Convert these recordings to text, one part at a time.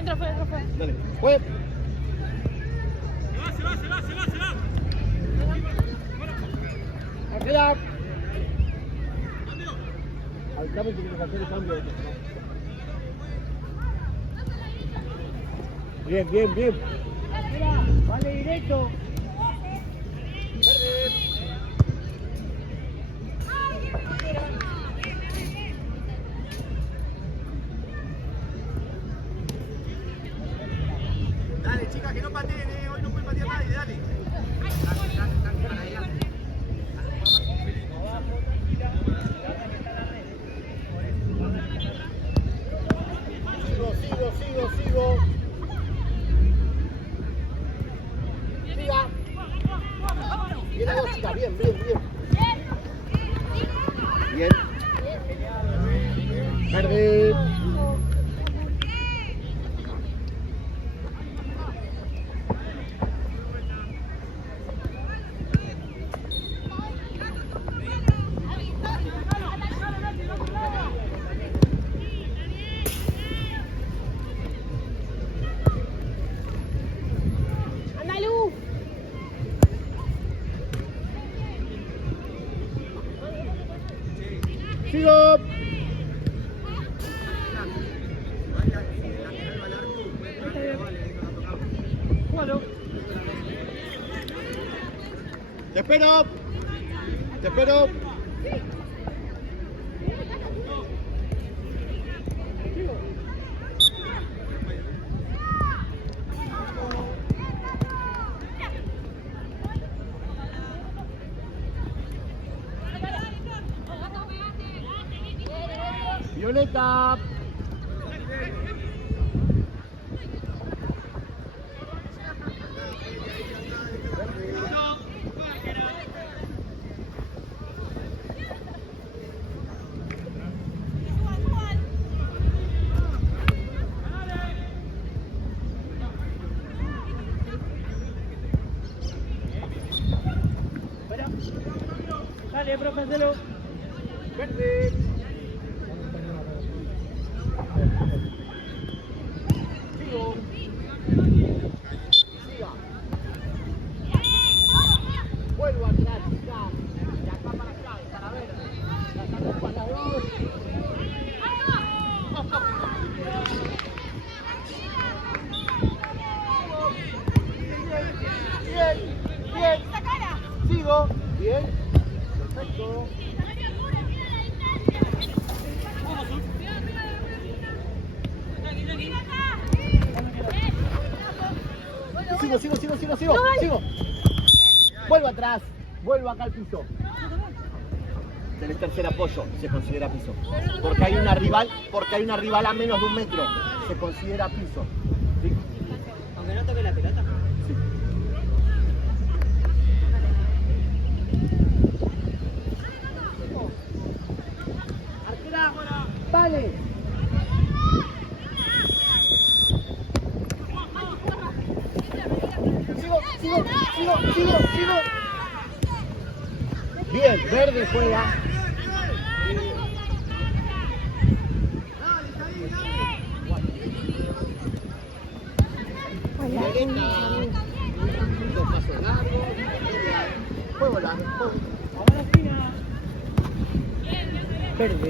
Entra, fue. Dale. Fue. Se va. Ángela. Al cambio tiene que hacer el cambio. Bien. Vale, directo. Dale, chicas, que no pateen, hoy no puede patear nadie, dale. Para adelante. Sigo. Siga. Bien, vos, chica, bien. Bien. Verde. Sigo. Te espero. Violeta. Dale, profe, hacelo. Verde. Sigo. Siga. Vuelvo atrás, chica. De acá para acá, para ver. La saco para las dos. Bien. Sigo. Bien. Perfecto. Sigo. Vuelvo atrás. Vuelvo acá al piso. Tenés tercer apoyo, se considera piso. Porque hay una rival a menos de 1 metro. Se considera piso. ¿Sí? Aunque no toque la pelota. Sí. Arquera. Vale. Sigo. Bien, verde juega. Dos pasos largos. Juego largo. Ahora esquina. Verde.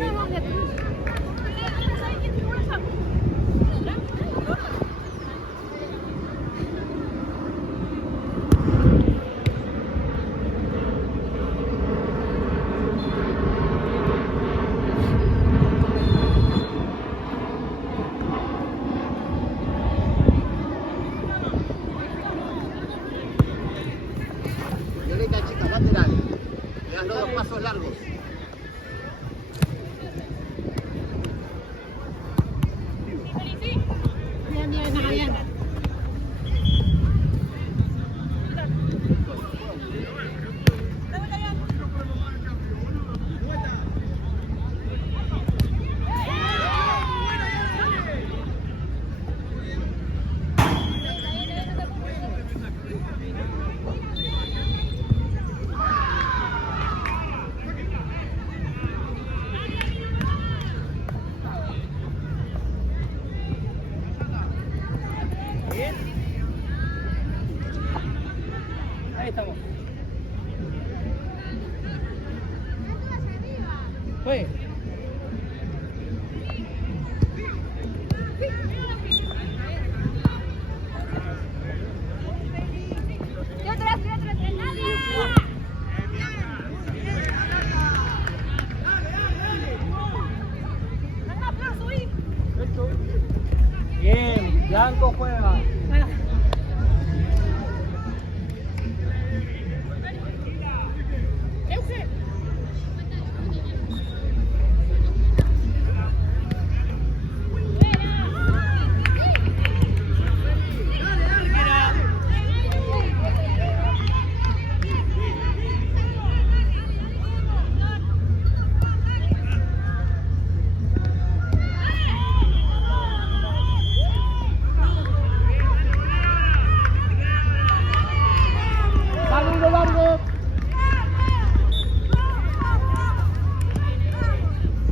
Violeta, chica, lateral. Le das los 2 pasos largos. Bien. Bien, Blanco juega. Saludo largo.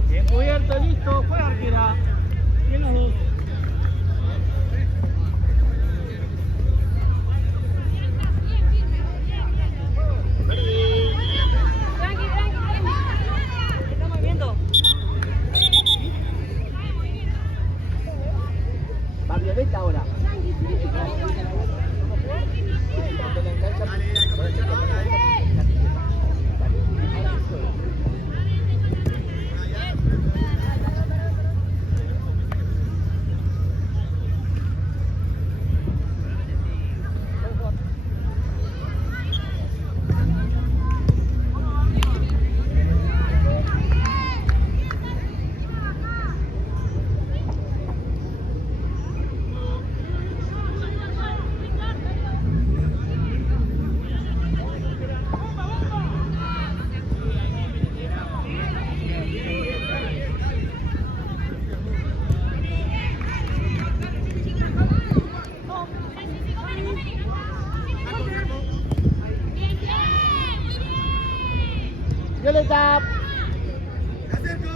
Bien cubierto, listo, juega Arquera. Bien los dos. Estamos viendo. Va Violeta ahora. Violeta. ¡Me acerco!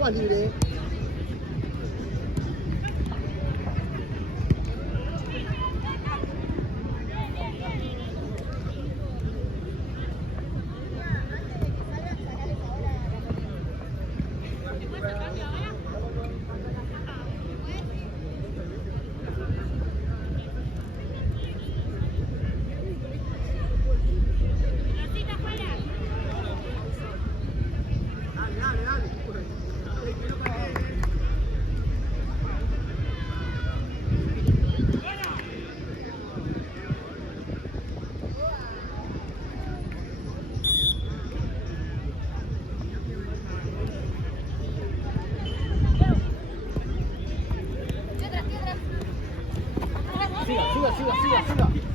Juan libre. Dale, dale, dale.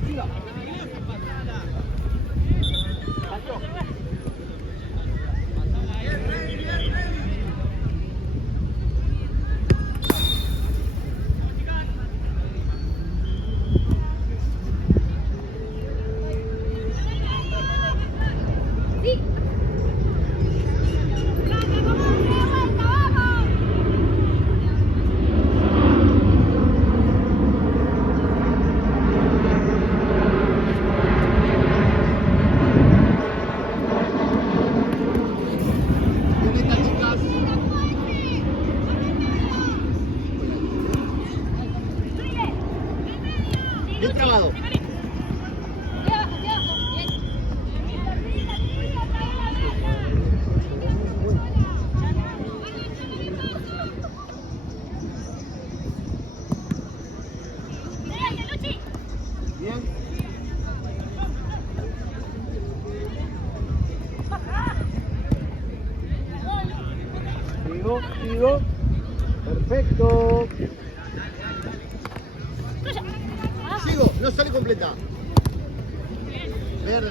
Siga. Castro. Sigo. Perfecto. Sigo, no sale completa. Verde.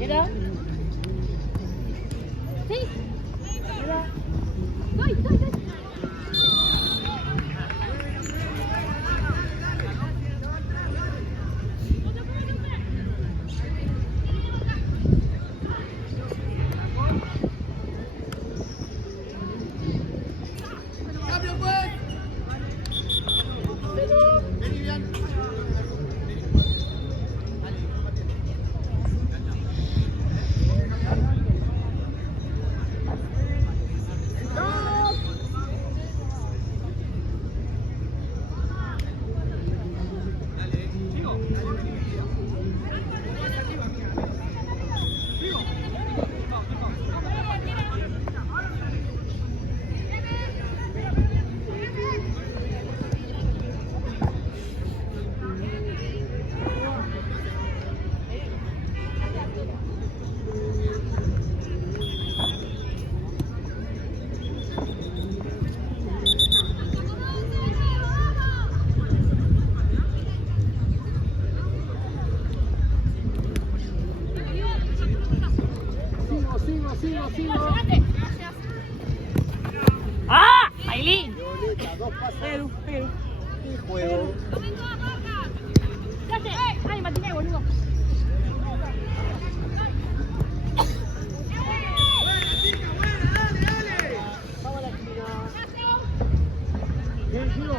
¿Era? ¿Sí? ¿Era? ¡Voy! ¡Cambio, pues! Vení bien. Sigo. ¡Ah! ¡Ailín! Violeta, 2 pasos. Pero. Y juego. ¡Ay, matiné, boludo! Vamos a la esquina. Bien, sigo.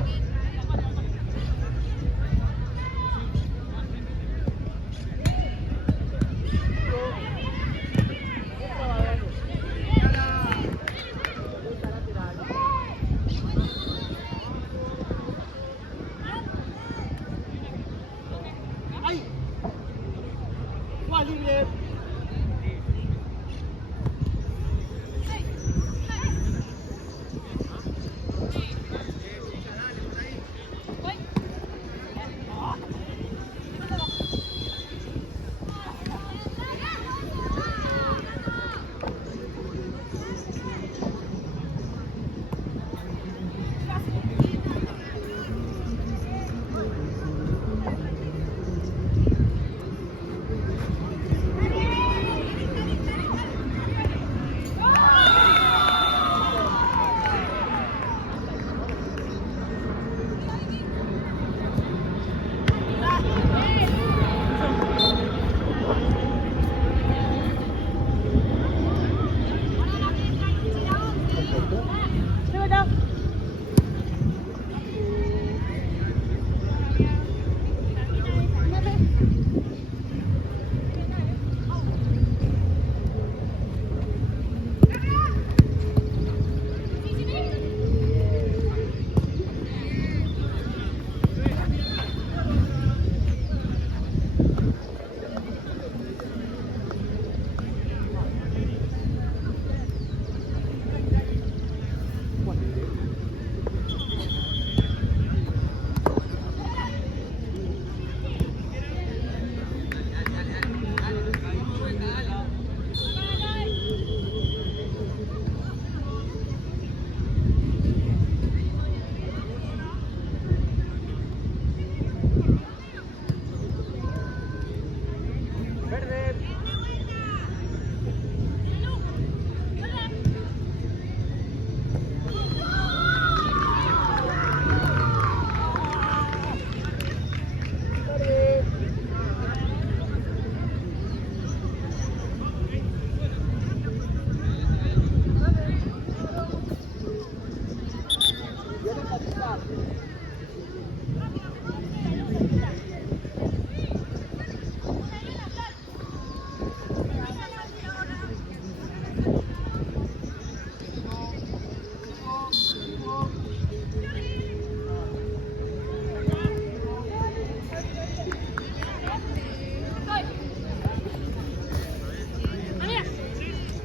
¡Ay! ¡Juan libre!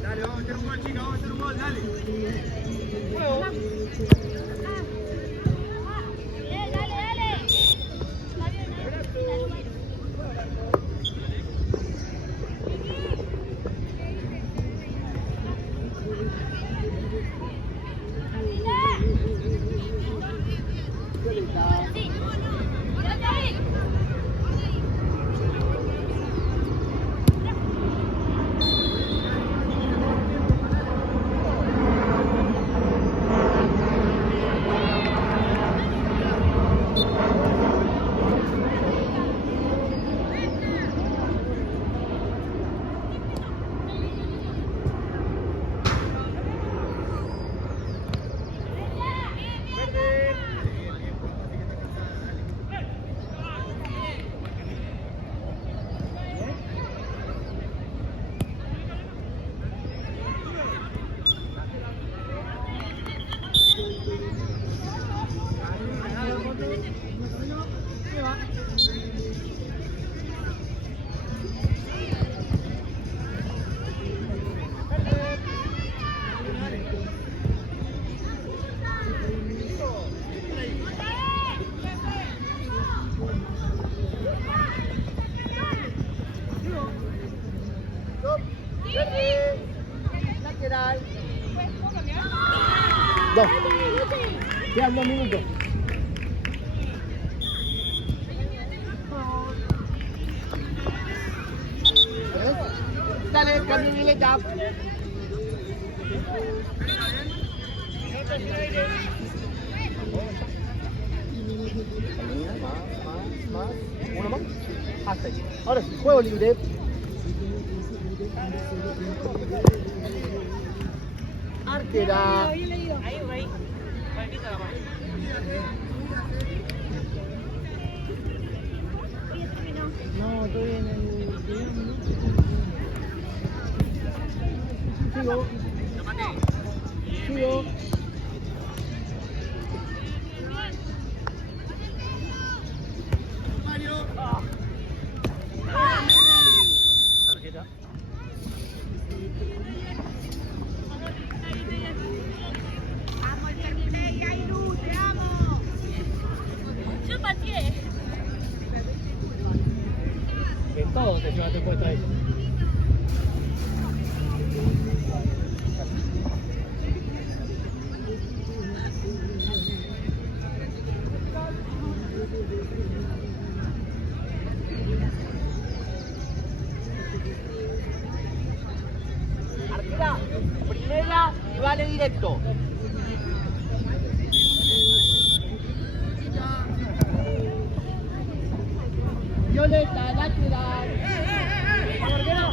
Dale, vamos a hacer un gol, chica, vamos a hacer un gol, dale. ¡Ah! 2. Quedan 2 minutos. Dale, camioneta. Más. Uno más. Hasta ahí. Ahora sí, juego libre. Arquera. Ahí leído. Ahí. No, estoy en el primer minuto. Sigo. Tarjeta. Yo pateé. Que todo te llevaste puesto ahí. Arquera, primera y vale directo. Violeta, lateral. Vamos, arquero.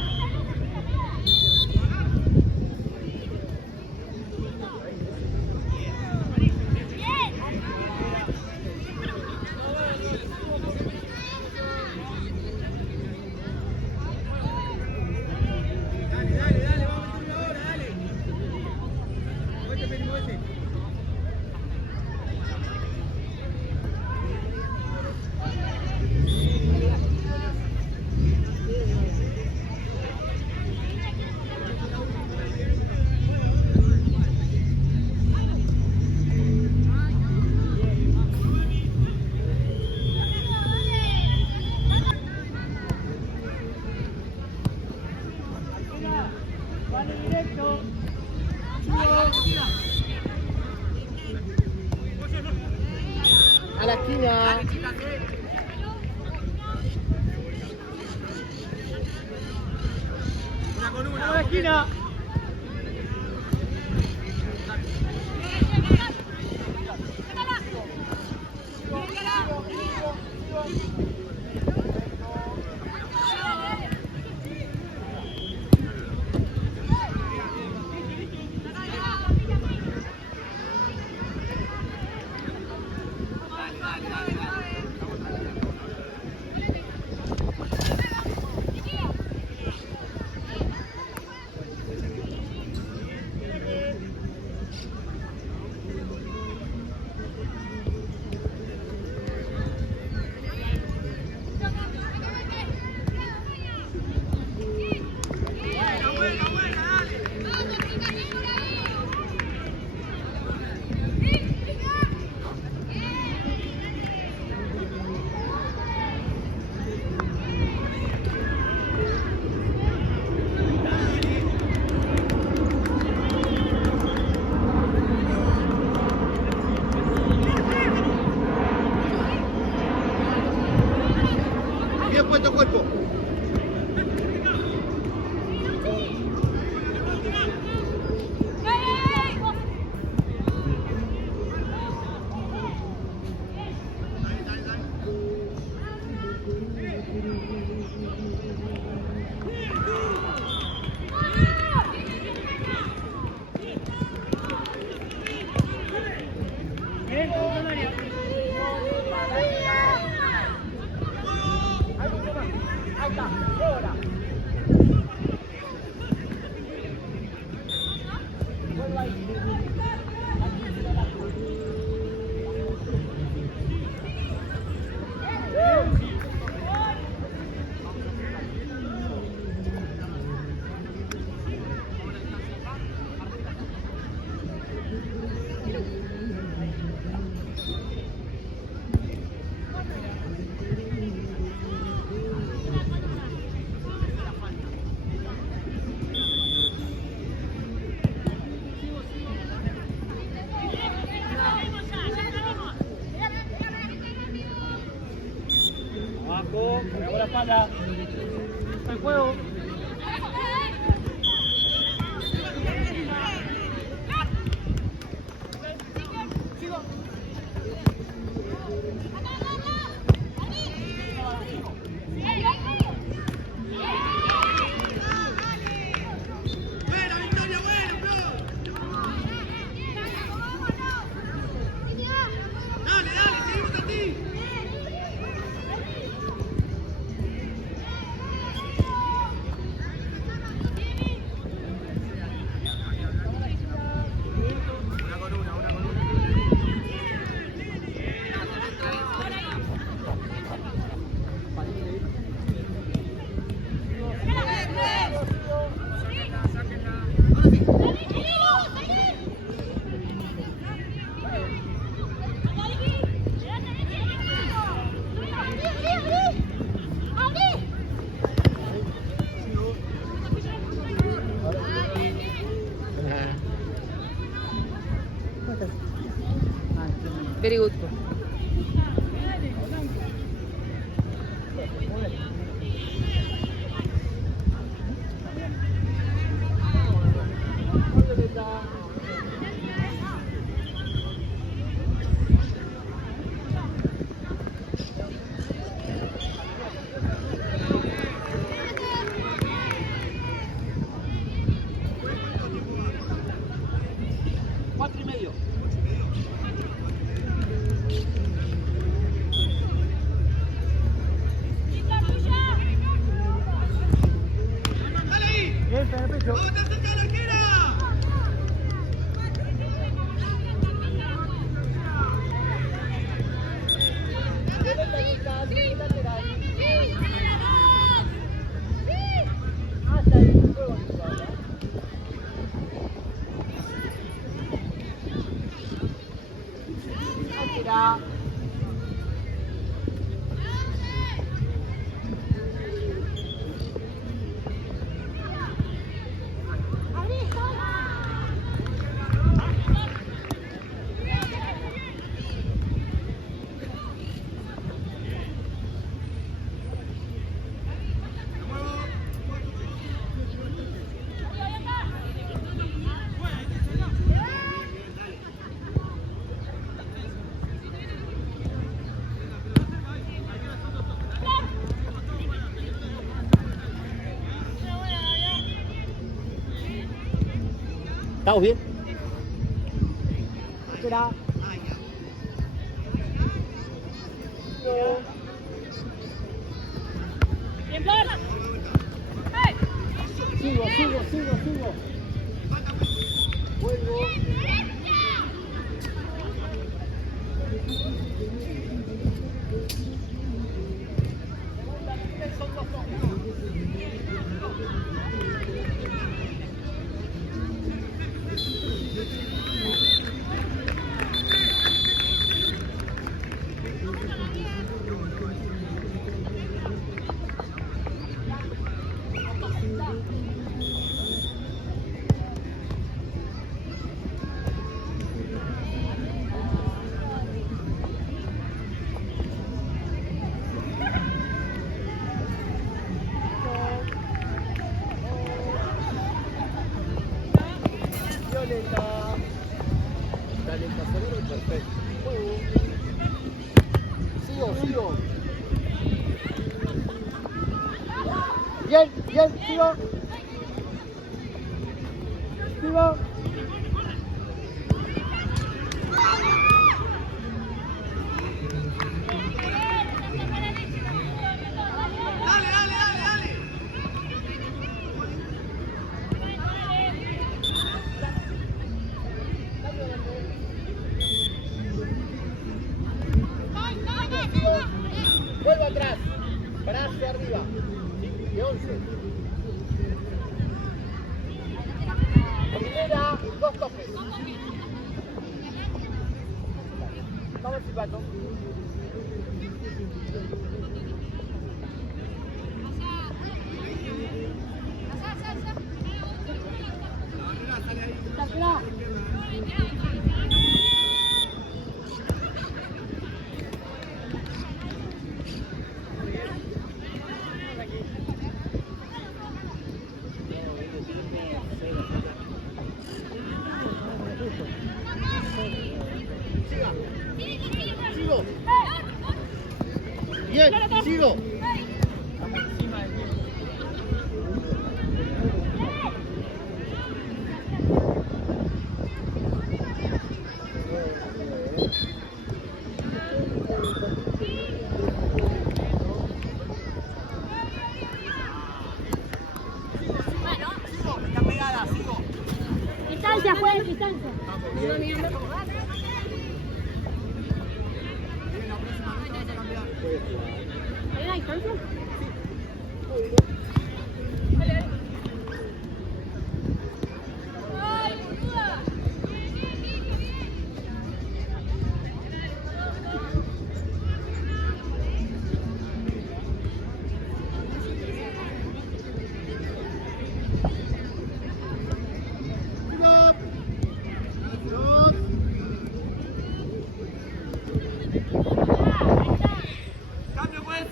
Dale, vamos a meterlo ahora, dale. Muévete, Feli, muévete. Vale directo. A la esquina. Una con una. A la esquina. Bien puesto cuerpo. Bien, Canaria. Ahí está, ahora. Vuelva ahí. la espalda. El juego. Buena, Victoria, buena, bro. Dale, dale, seguimos a ti. Very good. Cuatro y medio. Dale ahí. Bien, está en el pecho. Vamos a estar cerca de la arquera. Hasta ahí, juego. Tira. ¿Estamos bien? Espera. Bien, Flor. Sigo. Vuelvo. Violeta. Dale el pasador, perfecto. Sigo. Bien, sigo. Dale. Vuelvo atrás. Brazo arriba. De 11. Primera, 2 toques. Vamos silbando. Bien, sigo. Está pegada, sigo. Distancia, juez, distancia. ¿Hay una distancia? ¡Ay, boluda! Cambio, pues.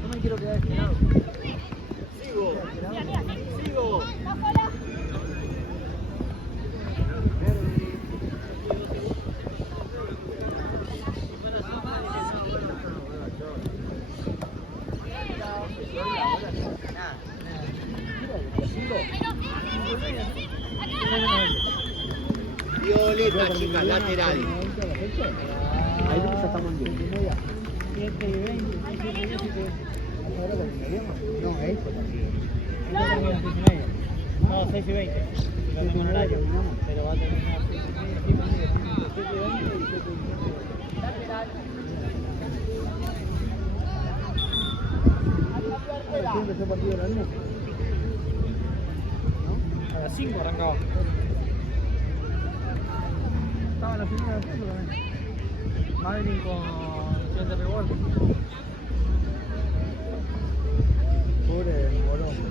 No me quiero quedar estirado. Sigo. Sigo. Violeta, chicas, lateral. Ahí ya estamos en 10. 7 y 20, 7 y 20. ¿Ahora terminaríamos? No, esto también. Esto termina a 6 y media. No, 6 y 20. Lo tengo en horario, pero va a terminar 6 y media, 7 y media, 7 y 20 y 7 y 20. Lateral. ¿Quién empezó el partido de la luna? ¿No? A las 5 arrancaba. Estaba en la final del fútbol también. Madeline con Gente Reward.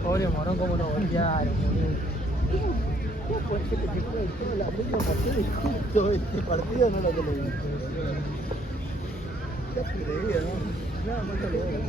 Pobre Morón, cómo lo golpearon, boludo. ¿Cómo puede ser que te juegue toda la misma partida y justo este partido no lo televisó? Ya te digo, ¿no? No te lo veo.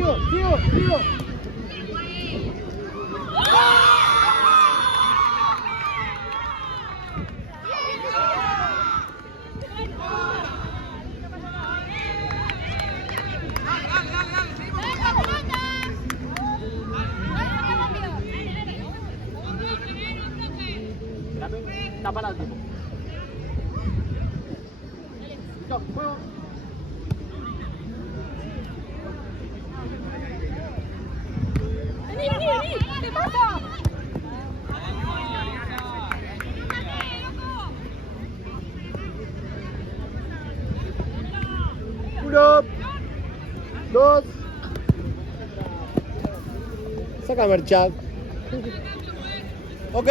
Sigo. Está para el tiempo. Listo, juego. Vení, ¿qué pasa? Uno, dos. Sácame el chat. Ok.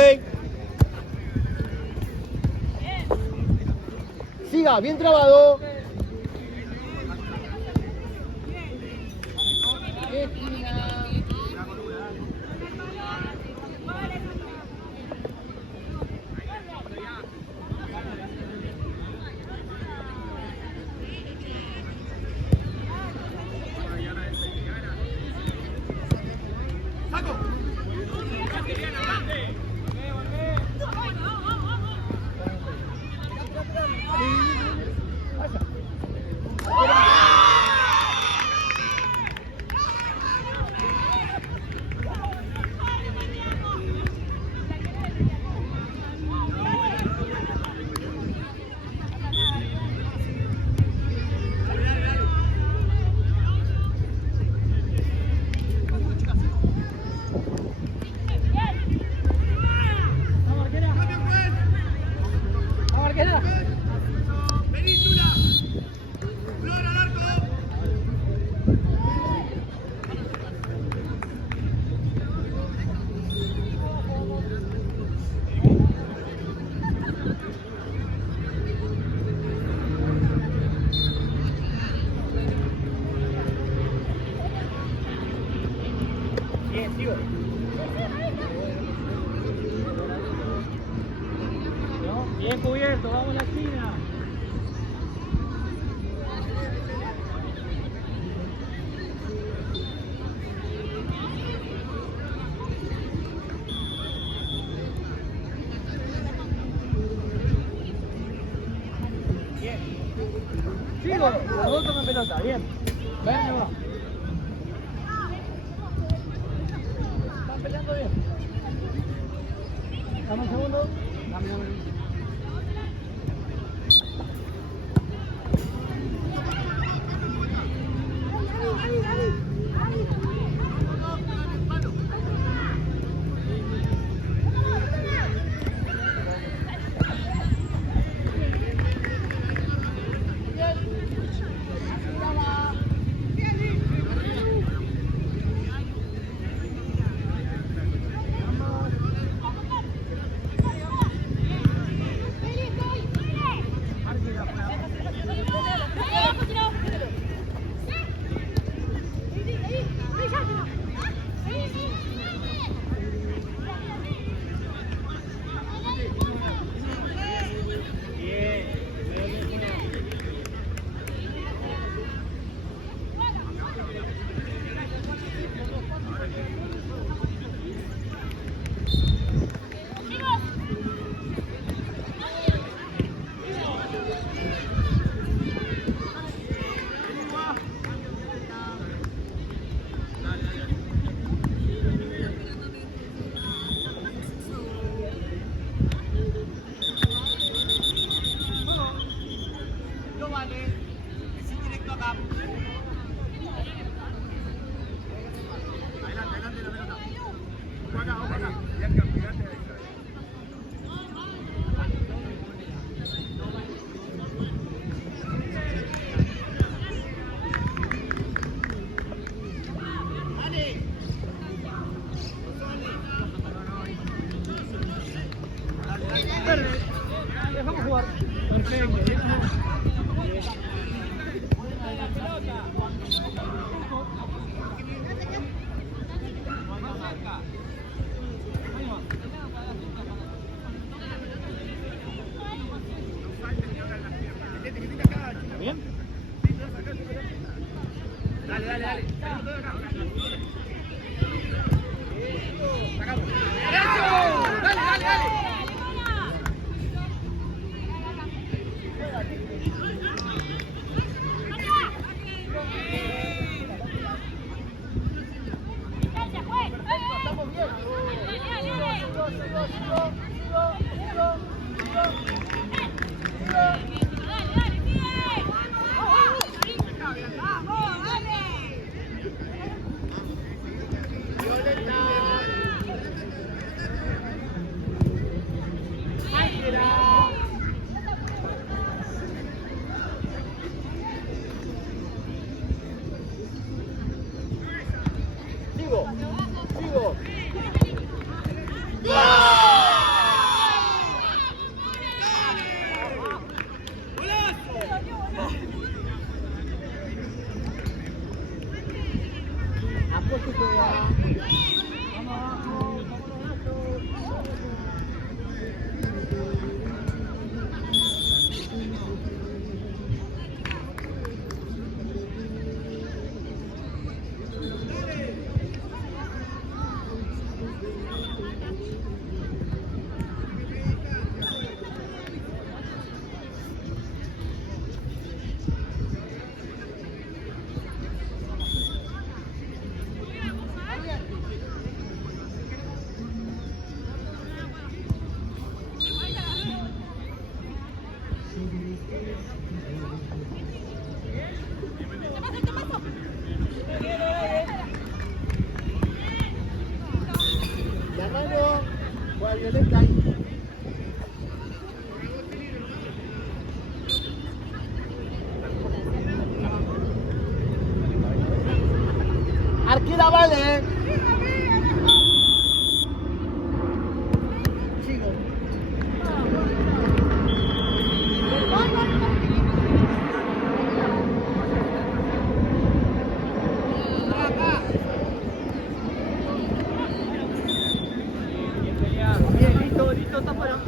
Siga, bien trabado. Bien, sigo. Bien cubierto, vamos a la esquina. Bien. Sigo, los dos toman pelota, bien. Ven, va. Están peleando bien. Dame un segundo. Dame. Dejamos jugar. Perfecto. ¿Bien? Dale, dale, dale. Sacamos. ¡Derecho! ¡Dale, dale, dale! La mano fue a Violeta ahí. Arquera vale. Sigo. afuera.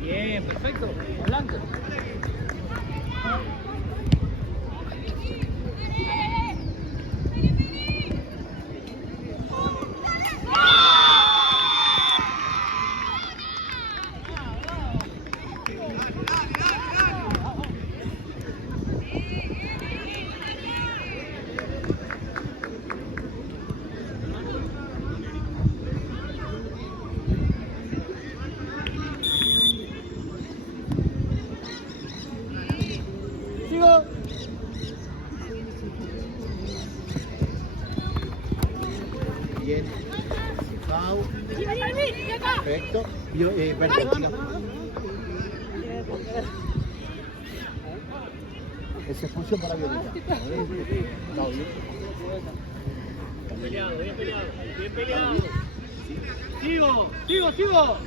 Bien, perfecto. Blanco. Sigo. Bien. Pau. Perfecto. Perfecto. Es expulsión para Violeta. Está bien. Bien peleado, bien peleado. Bien peleado. Sigo, sigo, sigo.